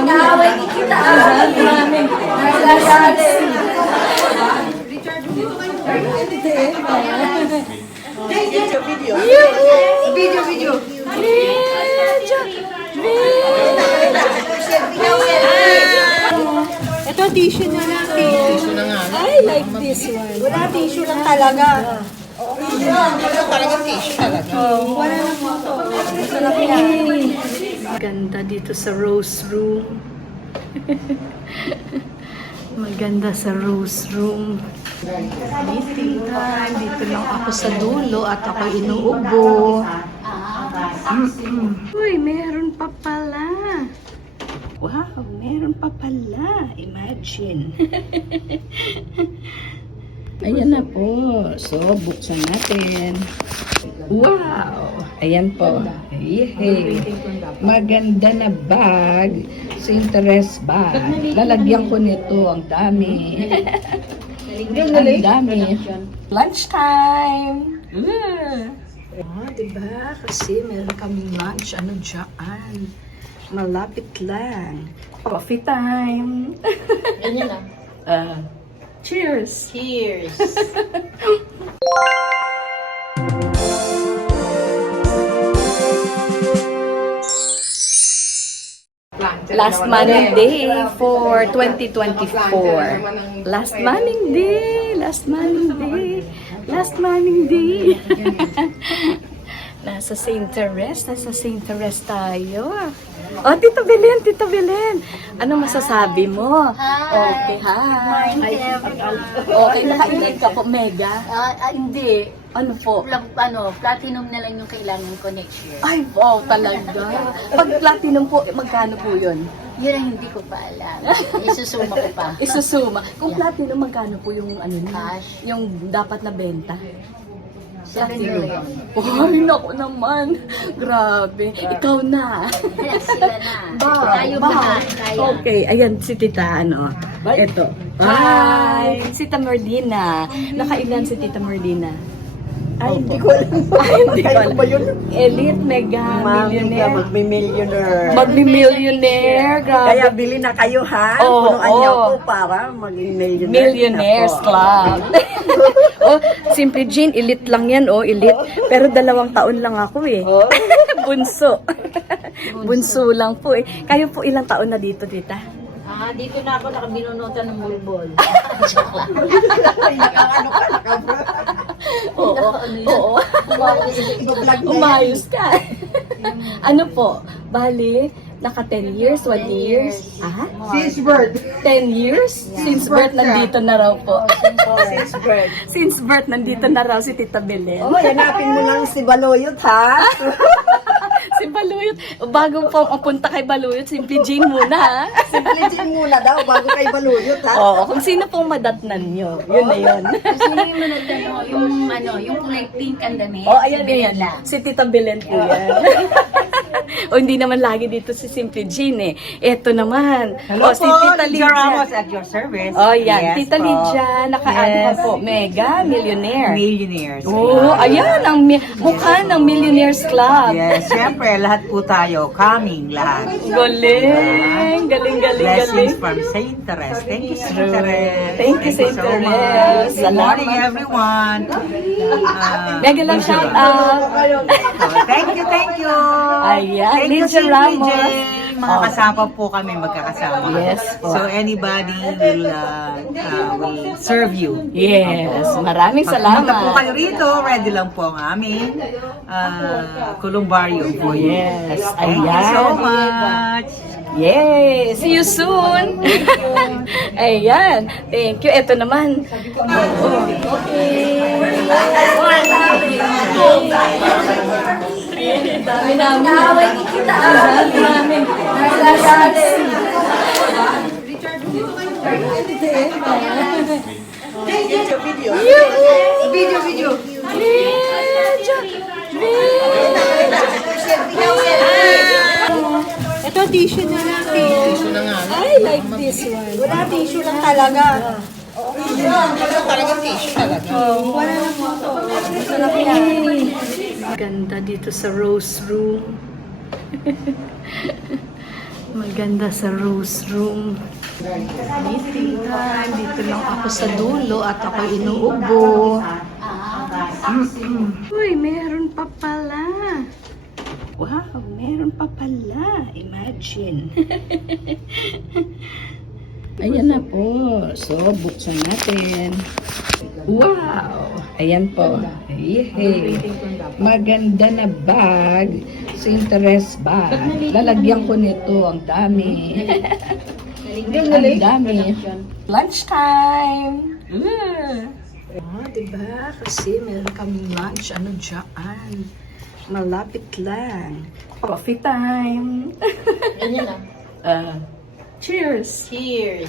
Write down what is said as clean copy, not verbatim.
Naaway ni kita. Maraming. Video. Ito, tissue na lang. Tissue na nga. I like this one. Wala, tissue lang talaga. Wala talaga tissue talaga. Wala lang mo ito. Masarap yan. Ganda dito sa Rose Room. Maganda sa Rose Room. Meeting time. Dito lang ako sa dulo at ako inuubo. Uy, meron pa pala. Wow, meron pa pala. Imagine. Ayan na po. So, buksan natin. Wow! Ayan po. Yehey! Maganda na bag. Sinterest bag. Lalagyan ko nito. Ang dami. Ang dami. Lunchtime! Diba? Kasi meron kaming lunch. Ano dyan? Malapit lang. Coffee time. Ganyan na. Cheers! Cheers. Last Manning Day for 2024. Last Manning Day! Last Manning Day! Last Manning Day! Nasa St. Therese tayo. Oh, Tita Belen. Ano masasabi mo? Okay, hi. Okay, naka-init ka po, Mega? Hindi. Ano po? Platinum na lang yung kailangan ko next year. Ay, wow, talaga. Pag platinum po, magkano po yun? Yun ang hindi ko pa alam. Isusuma ko pa. Isusuma. Kung platinum, magkano po yung ano niya? Cash. Yung dapat na benta? 7 million. Ay, naku naman. Grabe. Ikaw na. Sila na. Tayo ba? Kaya. Okay, ayan si Tita, ano. Ito. Hi! Si Tita Merdina. Nakailan si Tita Merdina? Ay, hindi ko alam. Ay, hindi ko alam. ba yun? Elite, mega, millionaire. Magmi-millionaire. Magmi-millionaire. Grabe. Kaya bili na kayo ha. Oo, Punuan niyo oo. ako para maging millionaire. Millionaires Club. Oh, Simply Jean, elite lang yan, oh, elite. Pero 2 taon lang ako eh. Bunso. Bunso lang po eh. Kayo po ilang taon na dito, Tita? Dito na ako nakabinunutan ng bulbol. Oo. Umayos ka. Ano po? Bali, naka 10 years, 1 years? Since birth. 10 years? Since birth, nandito na raw po. Since birth. Since birth, nandito na raw si Tita Belen. Oh, hanapin mo lang si Baloyot ha. Si Baluyot. Bago po mapunta kay Baluyot, Simply Jean muna, ha? Simple Jim muna daw bago kay Baloyot ha. Oo, kung sino pong madatnan nyo. Yun na yun. Sino yung yung kulay pink ang damit? Oh, ayan, ayan. Si Tita Belen po yan. O, hindi naman lagi dito si Simply Jean eh. Eto naman. Hello Si po, Tita Lydia Ramos Lydia. at your service. Oh, yan. Yes Tita po. Lydia, nakaano ka Yes. po. Mega, millionaire. Millionaires. Oh, ayan. Ang mukha ng Millionaires Club. Yes, syempre, lahat po tayo, coming lahat. Galing. Galing. Blessings from Saint Therese. Thank you, Saint Therese. Thank you, Saint so Therese. much. Good morning, Salamat. everyone. Mega lang shout out. Thank you. Ayan, Thank you, Lydia Simply Ramos. Jane. Mga kasama po kami magkakasama. Yes po. So anybody will serve you. Yes, maraming Pagpunta po salamat. kayo rito, ready lang po ang aming columbarium for you. Yes, Thank you so ayan. much. Yay! See you soon! Ayan. Thank you. Ito naman. Dami namin. Naaway ni kita. Dami namin. Video. Ito, tissue na lang. Tissue na nga. I like this one. Wala, tissue lang talaga. Wala talaga tissue talaga. Wala lang mo ito. Masarap yan. Ganda dito sa Rose Room. Maganda sa Rose Room. Meeting time. Dito lang ako sa dulo at ako inuubo. Uy, meron pa pala. Wow, meron pa pala. Imagine. Ayan na po. So, buksan natin. Wow! Ayan po. Yehey! Maganda na bag. Sinterest bag. Lalagyan ko nito. Ang dami. Ang dami. Lunchtime! Diba? Kasi meron kaming lunch. Ano dyan? Malapit lang. Coffee time! Ganyan na. Cheers! Cheers!